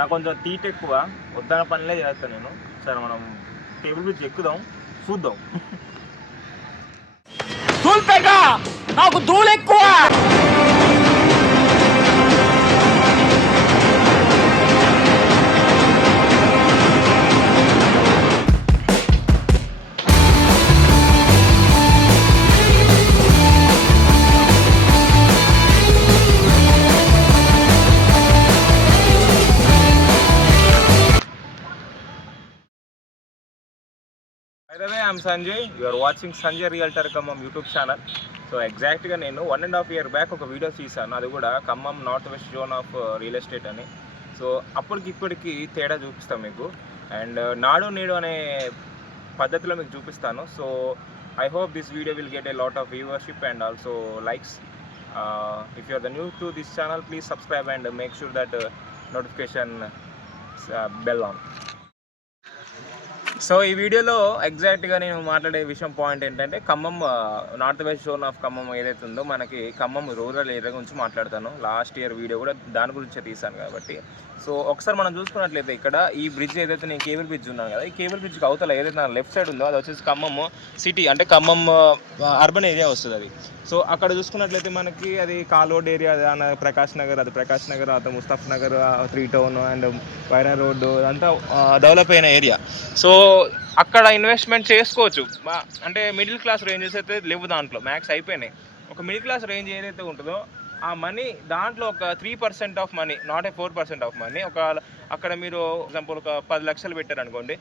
నాకు కొంచెం తీట ఎక్కువ, వద్దన పనిలే చేస్తాను నేను. సరే మనం కేబుల్ బ్రిడ్జ్ ఎక్కుదాం, చూద్దాం. నాకు ధూళి ఎక్కువ. By the way, I'm Sanjay. You are watching Sanjay Realtor Khammam YouTube channel. So ఎగ్జాక్ట్గా నేను 1.5 year బ్యాక్ ఒక వీడియో తీసాను, అది కూడా Khammam north west zone of real estate అని. సో అప్పటికి ఇప్పటికి తేడా చూపిస్తాను మీకు, అండ్ నాడు నేడు అనే పద్ధతిలో మీకు చూపిస్తాను. So I hope this video will get a lot of viewership and also likes. If you are the new to this channel, please subscribe and make sure that notification bell on. So ఈ వీడియోలో ఎగ్జాక్ట్గా నేను మాట్లాడే విషయం point ఏంటంటే Khammam north west zone of Khammam ఏదైతే ఉందో మనకి ఖమ్మం రూరల్ ఏరియా గురించి మాట్లాడతాను. లాస్ట్ ఇయర్ వీడియో కూడా దాని గురించే తీసాను కాబట్టి. సో ఒకసారి మనం చూసుకున్నట్లయితే ఇక్కడ ఈ బ్రిడ్జ్ ఏదైతే నేను కేబుల్ బ్రిడ్జ్ ఉన్నాను కదా, ఈ కేబుల్ బ్రిడ్జ్కి అవతల ఏదైతే నా లెఫ్ట్ సైడ్ ఉందో అది వచ్చేసి ఖమ్మం సిటీ, అంటే ఖమ్మం అర్బన్ ఏరియా వస్తుంది అది. సో అక్కడ చూసుకున్నట్లయితే మనకి అది కాలోడ్ ఏరియా, ప్రకాష్ నగర్, అది ప్రకాష్ నగర్, అది Mustaf Nagar, 3 town and Wyra road, అదంతా డెవలప్ అయిన ఏరియా. సో అక్కడ ఇన్వెస్ట్మెంట్ చేసుకోవచ్చు. అంటే మిడిల్ క్లాస్ రేంజెస్ అయితే లేవు దాంట్లో, మ్యాక్స్ అయిపోయినాయి. ఒక మిడిల్ క్లాస్ రేంజ్ ఏదైతే ఉంటుందో ఆ మనీ దాంట్లో ఒక 3% of money, not a 4% of money. ఒక అక్కడ మీరు ఎగ్జాంపుల్ ఒక 10 లక్షలు పెట్టారనుకోండి,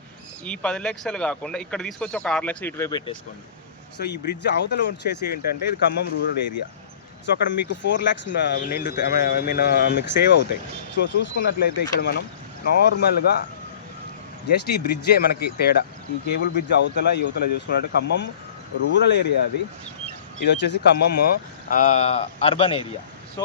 ఈ 10 లక్షలు కాకుండా ఇక్కడ తీసుకొచ్చి ఒక 6 లక్షలు ఇటువైపు పెట్టేసుకోండి. సో ఈ బ్రిడ్జ్ అవతల వచ్చేసి ఏంటంటే ఇది ఖమ్మం రూరల్ ఏరియా. సో అక్కడ మీకు 4 lakhs నిండుతాయి, ఐ మీన్ మీకు సేవ్ అవుతాయి. సో చూసుకున్నట్లయితే ఇక్కడ మనం నార్మల్గా జస్ట్ ఈ బ్రిడ్జే మనకి తేడా. ఈ కేబుల్ బ్రిడ్జ్ అవతల యువతల చూసుకున్నట్టు ఖమ్మం రూరల్ ఏరియా అది, ఇది వచ్చేసి ఖమ్మం అర్బన్ ఏరియా. సో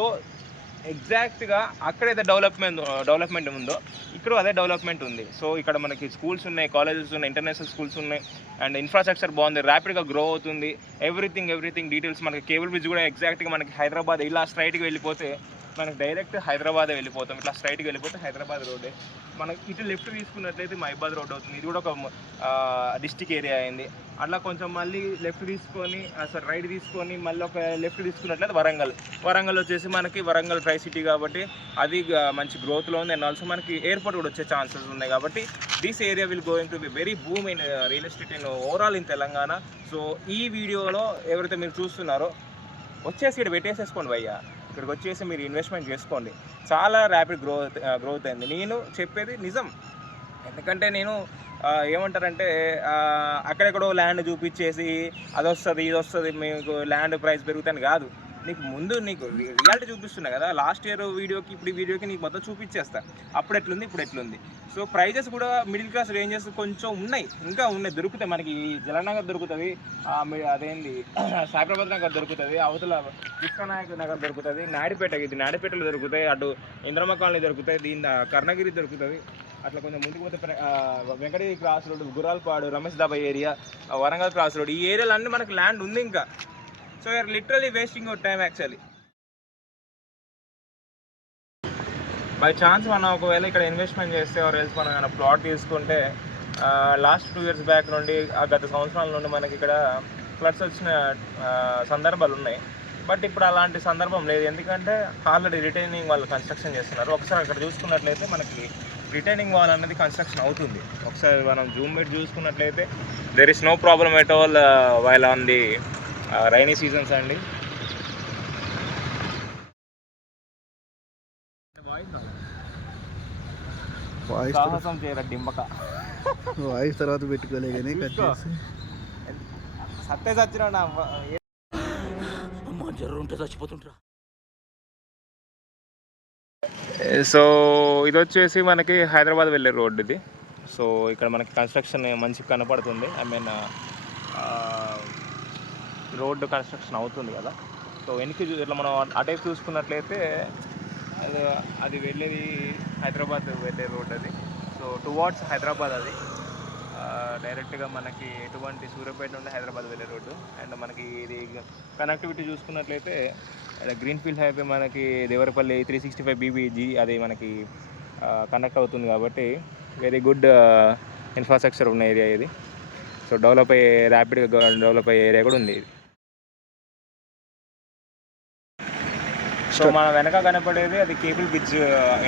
ఎగ్జాక్ట్గా అక్కడైతే డెవలప్మెంట్ ఉందో ఇక్కడ అదే డెవలప్మెంట్ ఉంది. సో ఇక్కడ మనకి స్కూల్స్ ఉన్నాయి, కాలేజెస్ ఉన్నాయి, ఇంటర్నేషనల్ స్కూల్స్ ఉన్నాయి, అండ్ ఇన్ఫ్రాస్ట్రక్చర్ బాగుంది, ర్యాపిడ్గా గ్రో అవుతుంది. ఎవ్రీథింగ్ డీటెయిల్స్ మనకి కేబుల్ బ్రిడ్జ్ కూడా ఎగ్జాక్ట్గా మనకి హైదరాబాద్ ఇలా స్ట్రైట్గా వెళ్ళిపోతే మనకి డైరెక్ట్ హైదరాబాద్ వెళ్ళిపోతాం. ఇట్లా స్ట్రైట్గా వెళ్ళిపోతే హైదరాబాద్ రోడ్డే. మనకి ఇటు లెఫ్ట్ తీసుకున్నట్లయితే మహిబాద్ రోడ్ అవుతుంది, ఇది కూడా ఒక డిస్టిక్ ఏరియా అయింది. అట్లా కొంచెం మళ్ళీ లెఫ్ట్ తీసుకొని రైట్ తీసుకొని మళ్ళీ ఒక లెఫ్ట్ తీసుకున్నట్లయితే వరంగల్ వచ్చేసి మనకి వరంగల్ ట్రై సిటీ కాబట్టి అది మంచి గ్రోత్లో ఉంది. అండ్ ఆల్సో మనకి ఎయిర్పోర్ట్ కూడా వచ్చే ఛాన్సెస్ ఉన్నాయి కాబట్టి this area will going to be very boom in real estate in overall in Telangana. So ఈ వీడియోలో ఎవరైతే మీరు చూస్తున్నారో వచ్చేసి ఇక్కడ పెట్టేసేసుకోండి భయ్యా, ఇక్కడికి వచ్చేసి మీరు ఇన్వెస్ట్మెంట్ చేసుకోండి. చాలా ర్యాపిడ్ గ్రోత్ అయింది. నేను చెప్పేది నిజం, ఎందుకంటే నేను ఏమంటారంటే అక్కడెక్కడో ల్యాండ్ చూపించేసి అది వస్తుంది ఇది వస్తుంది మీకు ల్యాండ్ ప్రైస్ పెరుగుతాను కాదు, నీకు ముందు నీకు రియాలిటీ చూపిస్తున్నా కదా. లాస్ట్ ఇయర్ వీడియోకి ఇప్పుడు ఈ వీడియోకి నీకు మొత్తం చూపించేస్తా అప్పుడు ఎట్లుంది ఇప్పుడు ఎట్లుంది. సో ప్రైజెస్ కూడా మిడిల్ క్లాస్ రేంజెస్ కొంచెం ఇంకా ఉన్నాయి, దొరుకుతాయి. మనకి జలనగర్ దొరుకుతుంది, అదేంది సైబరాబాద్ నగర్ దొరుకుతుంది, అవతల కృష్ణనాయక నగర్ దొరుకుతుంది, ఇది నాడిపేటలో దొరుకుతాయి, అటు ఇంద్రమ్మ కాలనీ దొరుకుతాయి, దీని కర్ణగిరి దొరుకుతుంది. అట్లా కొంచెం ముందుకు పోతే Venkatagiri cross road, Guralpadu, Ramesh dhaba area, Warangal cross road, ఈ ఏరియాలో అన్నీ మనకి ల్యాండ్ ఉంది ఇంకా. So you're literally wasting your time actually. By chance మనం ఒకవేళ ఇక్కడ ఇన్వెస్ట్మెంట్ చేస్తే ఎల్స్ మనం ఏమైనా ప్లాట్ తీసుకుంటే లాస్ట్ 2 years బ్యాక్ నుండి గత సంవత్సరాల నుండి మనకి ఇక్కడ ఫ్లడ్స్ వచ్చిన సందర్భాలు ఉన్నాయి. బట్ ఇప్పుడు అలాంటి సందర్భం లేదు, ఎందుకంటే ఆల్రెడీ రిటైనింగ్ వాళ్ళు కన్స్ట్రక్షన్ చేస్తున్నారు. ఒకసారి అక్కడ చూసుకున్నట్లయితే మనకి రిటైనింగ్ వాల్ అనేది కన్స్ట్రక్షన్ అవుతుంది. ఒకసారి మనం జూమ్ పెట్టి చూసుకున్నట్లయితే there is no problem at all while on the rainy seasons అండి. సాహసం చేయరా డింబక, వాయిస్ తర్వాత పెట్టుకోలే కానీ కట్ చేసి సత్తే చచ్చినా జర్రుంటే చచ్చిపోతుంటా. సో ఇది వచ్చేసి మనకి హైదరాబాద్ వెళ్ళే రోడ్డు ఇది. సో ఇక్కడ మనకి కన్స్ట్రక్షన్ మంచిగా కనపడుతుంది, ఐ మీన్ రోడ్డు కన్స్ట్రక్షన్ అవుతుంది కదా. సో వెనక్కి ఇట్లా మనం అటైపు చూసుకున్నట్లయితే అది వెళ్ళేది హైదరాబాద్ వెళ్ళే రోడ్ అది. సో టువార్డ్స్ హైదరాబాద్ అది డైరెక్ట్గా మనకి ఎటువంటి సూర్యాపేట నుండి హైదరాబాద్ వెళ్ళే రోడ్డు. అండ్ మనకి ఇది కనెక్టివిటీ చూసుకున్నట్లయితే గ్రీన్ఫీల్డ్ హైవే మనకి దేవరపల్లి 365 BBG అది మనకి కనెక్ట్ అవుతుంది కాబట్టి వెరీ గుడ్ ఇన్ఫ్రాస్ట్రక్చర్ ఉన్న ఏరియా ఇది. సో ర్యాపిడ్గా డెవలప్ అయ్యే ఏరియా కూడా ఉంది ఇది. సో మన వెనక కనపడేది అది కేబుల్ బ్రిడ్జ్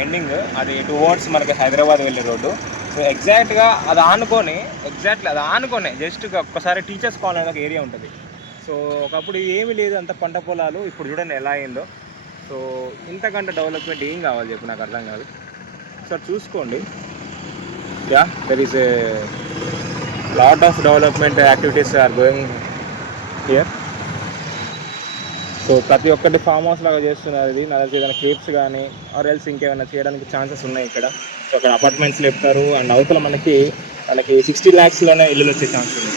ఎండింగ్, అది టువర్డ్స్ మనకి హైదరాబాద్ వెళ్ళే రోడ్డు. సో ఎగ్జాక్ట్లీ అది ఆనుకోనే జస్ట్ ఒక్కసారి టీచర్స్ కాలనీ అనే ఒక ఏరియా ఉంటుంది. సో ఒకప్పుడు ఏమీ లేదు, అంత పంట పొలాలు. ఇప్పుడు చూడండి ఎలా అయిందో. సో ఇంతకంటే డెవలప్మెంట్ ఏం కావాలి చెప్పి నాకు అర్థం కాదు. సార్ చూసుకోండి, yeah there is a lot of development activities are going here. So ప్రతి ఒక్కటి ఫామ్ హౌస్ లాగా చేస్తున్నారు. ఇది నా దగ్గర ఏదైనా క్రేప్స్ కానీ ఆర్ ఎల్స్ ఇంకేమైనా చేయడానికి ఛాన్సెస్ ఉన్నాయి ఇక్కడ. సో అక్కడ అపార్ట్మెంట్స్ లేపుతారు. అండ్ అవతల మనకి 60 lakhsలోనే ఇల్లులు వచ్చే ఛాన్స్ ఉంది.